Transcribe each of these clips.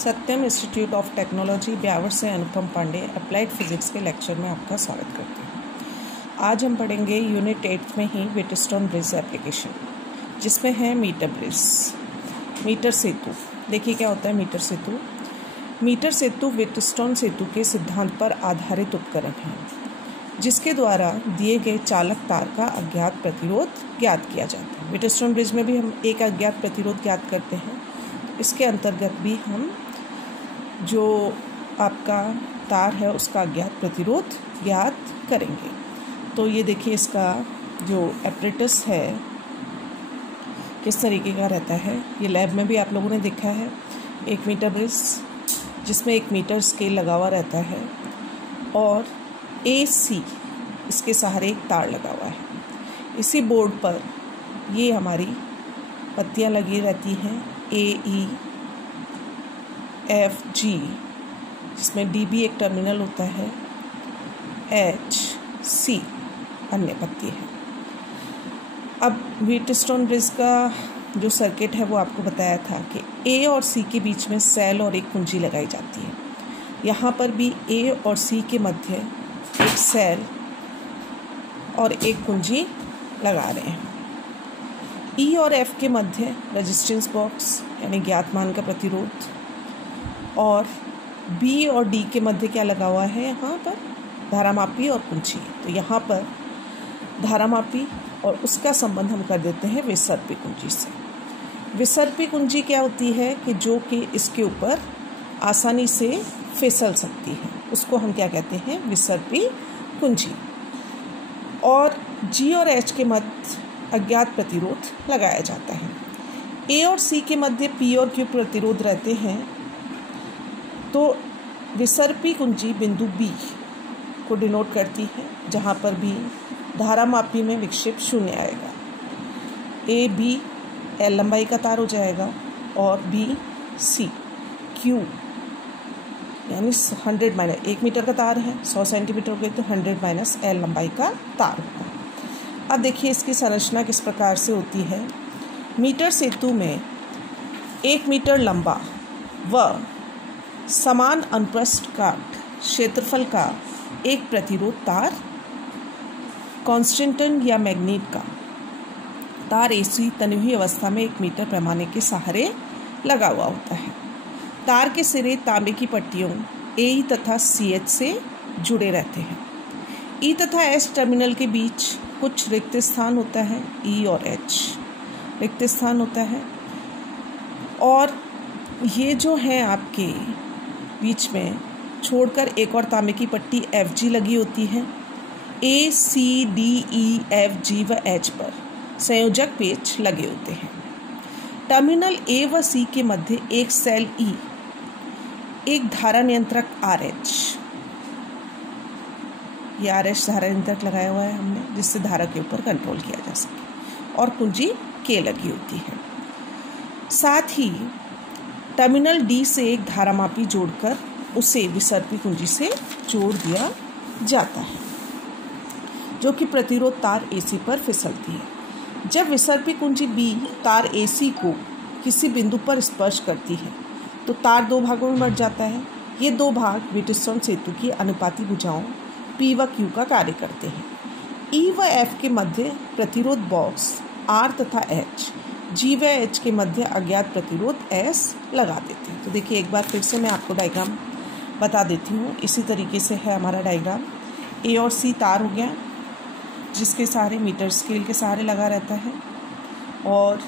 Satyam institute of technology Beawar से अनुपम Pandey applied physics के lecture में आपका स्वागत करते हैं। आज हम पढ़ेंगे यूनिट 8 में ही व्हीटस्टोन ब्रिज एप्लीकेशन, जिसमें है मीटर ब्रिज, मीटर सेतु। देखिए क्या होता है मीटर सेतु। मीटर सेतु व्हीटस्टोन सेतु के सिद्धांत पर आधारित उपकरण है, जिसके द्वारा दिए गए चालक तार का अज्ञात प्रतिरोध ज्ञात किया जाता है। व्हीटस्टोन ब्रिज में भी हम एक अज्ञात प्रतिरोध ज्ञात करते हैं, इसके अंतर्गत भी हम जो आपका तार है उसका अज्ञात प्रतिरोध ज्ञात करेंगे। तो ये देखिए इसका जो एपरेटस है किस तरीके का रहता है। ये लैब में भी आप लोगों ने देखा है, एक मीटर ब्रिज जिसमें 1 मीटर स्केल लगा हुआ रहता है और AC इसके सहारे एक तार लगा हुआ है। इसी बोर्ड पर ये हमारी पत्तियाँ लगी रहती हैं AE FG, जिसमें DB एक टर्मिनल होता है, HC अन्य पत्ती है। अब व्हीटस्टोन ब्रिज का जो सर्किट है वो आपको बताया था कि A और C के बीच में सेल और एक कुंजी लगाई जाती है। यहाँ पर भी A और C के मध्य एक सेल और एक कुंजी लगा रहे हैं। E और F के मध्य रेजिस्टेंस बॉक्स यानी ज्ञात मान का प्रतिरोध, और B और D के मध्य क्या लगा हुआ है, यहाँ पर धारामापी और कुंजी। तो यहाँ पर धारामापी और उसका संबंध हम कर देते हैं विसर्पी कुंजी से। विसर्पी कुंजी क्या होती है कि जो कि इसके ऊपर आसानी से फिसल सकती है, उसको हम क्या कहते हैं, विसर्पी कुंजी। और G और H के मध्य अज्ञात प्रतिरोध लगाया जाता है। A और C के मध्य P और Q प्रतिरोध रहते हैं, तो विसर्पी कुंजी बिंदु B को डिनोट करती है, जहाँ पर भी धारामापी में विक्षेप 0 आएगा। AB L लंबाई का तार हो जाएगा और BC Q यानी 100 मीटर का तार है, 100 सेंटीमीटर हो गए तो 100 - L लंबाई का तार होगा। अब देखिए इसकी संरचना किस प्रकार से होती है। मीटर सेतु में 1 मीटर लंबा व समान अनुप्रस्थ काट क्षेत्रफल का एक प्रतिरोध तार, कांस्टेंटन या मैग्नेट का तार AC तनी हुई अवस्था में 1 मीटर पैमाने के सहारे लगा हुआ होता है। तार के सिरे तांबे की पट्टियों AE तथा CH से जुड़े रहते हैं। E तथा S टर्मिनल के बीच कुछ रिक्त स्थान होता है, E और H रिक्त स्थान होता है। और ये जो है आपके बीच में छोड़कर एक और तांबे की पट्टी FG लगी होती है। A C D E F G व H पर संयोजक पेच लगे होते हैं। टर्मिनल A व C के मध्य एक सेल E, एक धारा नियंत्रक RH, ये RH धारा नियंत्रक लगाया हुआ है हमने, जिससे धारा के ऊपर कंट्रोल किया जा सके, और कुंजी K लगी होती है। साथ ही टर्मिनल D से एक धारामापी जोड़कर उसे विसर्पी कुंजी से जोड़ दिया जाता है, जो कि प्रतिरोध तार AC पर फिसलती है। जब विसर्पी कुंजी B तार AC को किसी बिंदु पर स्पर्श करती है तो तार 2 भागों में बंट जाता है। ये 2 भाग व्हीटस्टोन सेतु की अनुपाती भुजाओं P व Q का कार्य करते हैं। E व F के मध्य प्रतिरोध बॉक्स R तथा H, G व H के मध्य अज्ञात प्रतिरोध S लगा देते हैं। तो देखिए एक बार फिर से मैं आपको डायग्राम बता देती हूँ। इसी तरीके से है हमारा डायग्राम। A और C तार हो गया, जिसके सहारे मीटर स्केल के सहारे लगा रहता है, और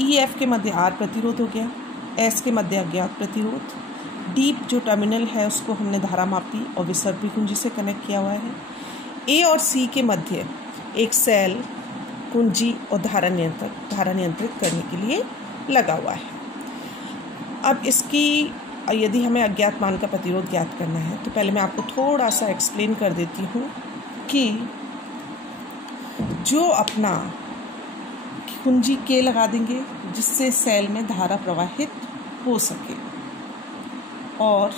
EF के मध्य R प्रतिरोध हो गया, S के मध्य अज्ञात प्रतिरोध, D जो टर्मिनल है उसको हमने धारामापी और विसर्पी कुंजी से कनेक्ट किया हुआ है। A और C के मध्य एक सेल, कुंजी और धारा नियंत्रित करने के लिए लगा हुआ है। अब इसकी यदि हमें अज्ञात मान का प्रतिरोध ज्ञात करना है तो पहले मैं आपको थोड़ा सा एक्सप्लेन कर देती हूँ कि जो अपना कुंजी K लगा देंगे, जिससे सेल में धारा प्रवाहित हो सके, और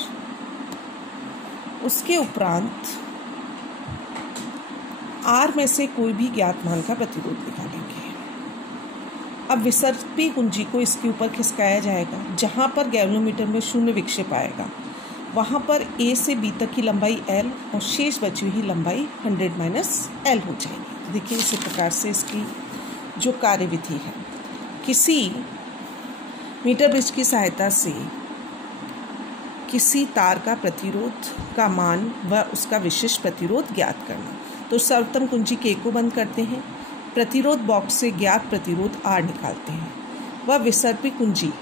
उसके उपरांत R में से कोई भी ज्ञात मान का प्रतिरोध निकालेंगे। अब विसर्पी कुंजी को इसके ऊपर खिसकाया जाएगा, जहाँ पर गैल्वेनोमीटर में शून्य विक्षेप आएगा वहाँ पर A से B तक की लंबाई L और शेष बची हुई लंबाई 100 - L हो जाएगी। देखिए इसी प्रकार से इसकी जो कार्यविधि है, किसी मीटर ब्रिज की सहायता से किसी तार का प्रतिरोध का मान व उसका विशिष्ट प्रतिरोध ज्ञात करना। तो सर्वप्रथम कुंजी K को बंद करते हैं, प्रतिरोध बॉक्स से ज्ञात प्रतिरोध R निकालते हैं, वह विसर्पी कुंजी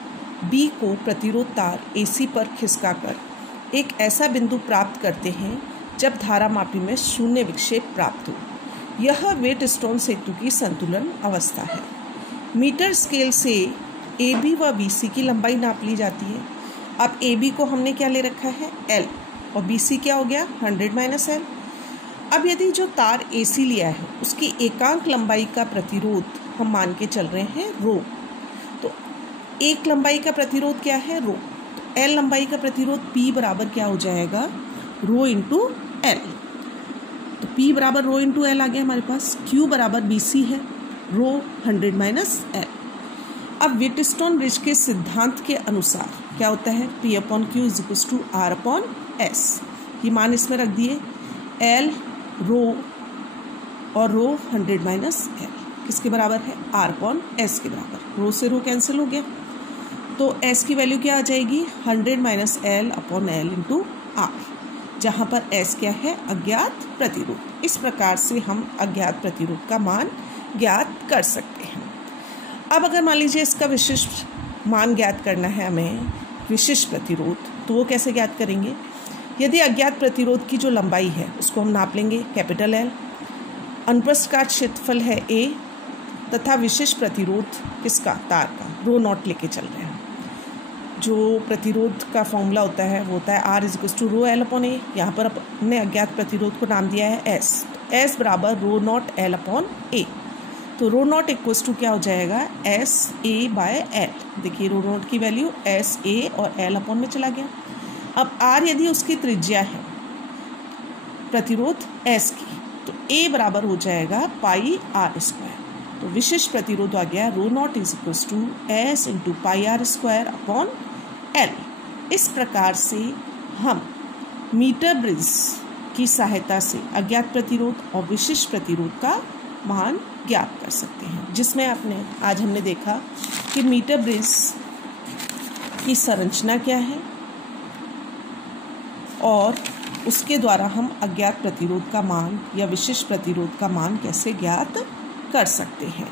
B को प्रतिरोध तार AC पर खिसकाकर एक ऐसा बिंदु प्राप्त करते हैं जब धारामापी में शून्य विक्षेप प्राप्त हो। यह व्हीटस्टोन सेतु की संतुलन अवस्था है। मीटर स्केल से AB व BC की लंबाई नाप ली जाती है। अब AB को हमने क्या ले रखा है L और BC क्या हो गया 100 - L। अब यदि जो तार AC लिया है उसकी एकांक लंबाई का प्रतिरोध हम मान के चल रहे हैं रो, तो एक लंबाई का प्रतिरोध क्या है रो, तो L लंबाई का प्रतिरोध P बराबर क्या हो जाएगा रो इंटू L। तो P बराबर रो इंटू L आ गया हमारे पास। Q बराबर BC है रो 100 - L। अब व्हीटस्टोन ब्रिज के सिद्धांत के अनुसार क्या होता है P/Q = R/S। ये मान इसमें रख दिए, L रो और रो 100 - L किसके बराबर है R/S के बराबर। रो से रो कैंसिल हो गया, तो S की वैल्यू क्या आ जाएगी 100 - L/L इंटू R, जहाँ पर S क्या है अज्ञात प्रतिरोध। इस प्रकार से हम अज्ञात प्रतिरोध का मान ज्ञात कर सकते हैं। अब अगर मान लीजिए इसका विशिष्ट मान ज्ञात करना है हमें, विशिष्ट प्रतिरोध, तो वो कैसे ज्ञात करेंगे। यदि अज्ञात प्रतिरोध की जो लंबाई है उसको हम नाप लेंगे कैपिटल L, अनुप्रस्थ काट क्षेत्रफल है A तथा विशिष्ट प्रतिरोध किसका तार का रो नॉट लेके चल रहे हैं। जो प्रतिरोध का फॉर्मूला होता है वो होता है R = रो L/A। यहाँ पर हमने अज्ञात प्रतिरोध को नाम दिया है S, S बराबर रो नॉट L/A। तो रो नॉट = क्या हो जाएगा SA/L। देखिए रो नॉट की वैल्यू SA और L/ में चला गया। अब R यदि उसकी त्रिज्या है प्रतिरोध S की, तो A बराबर हो जाएगा πr²। तो विशिष्ट प्रतिरोध आ गया रो नॉट = S × πr² L। इस प्रकार से हम मीटर ब्रिज की सहायता से अज्ञात प्रतिरोध और विशिष्ट प्रतिरोध का मान ज्ञात कर सकते हैं, जिसमें आज हमने देखा कि मीटर ब्रिज की संरचना क्या है और उसके द्वारा हम अज्ञात प्रतिरोध का मान या विशिष्ट प्रतिरोध का मान कैसे ज्ञात कर सकते हैं।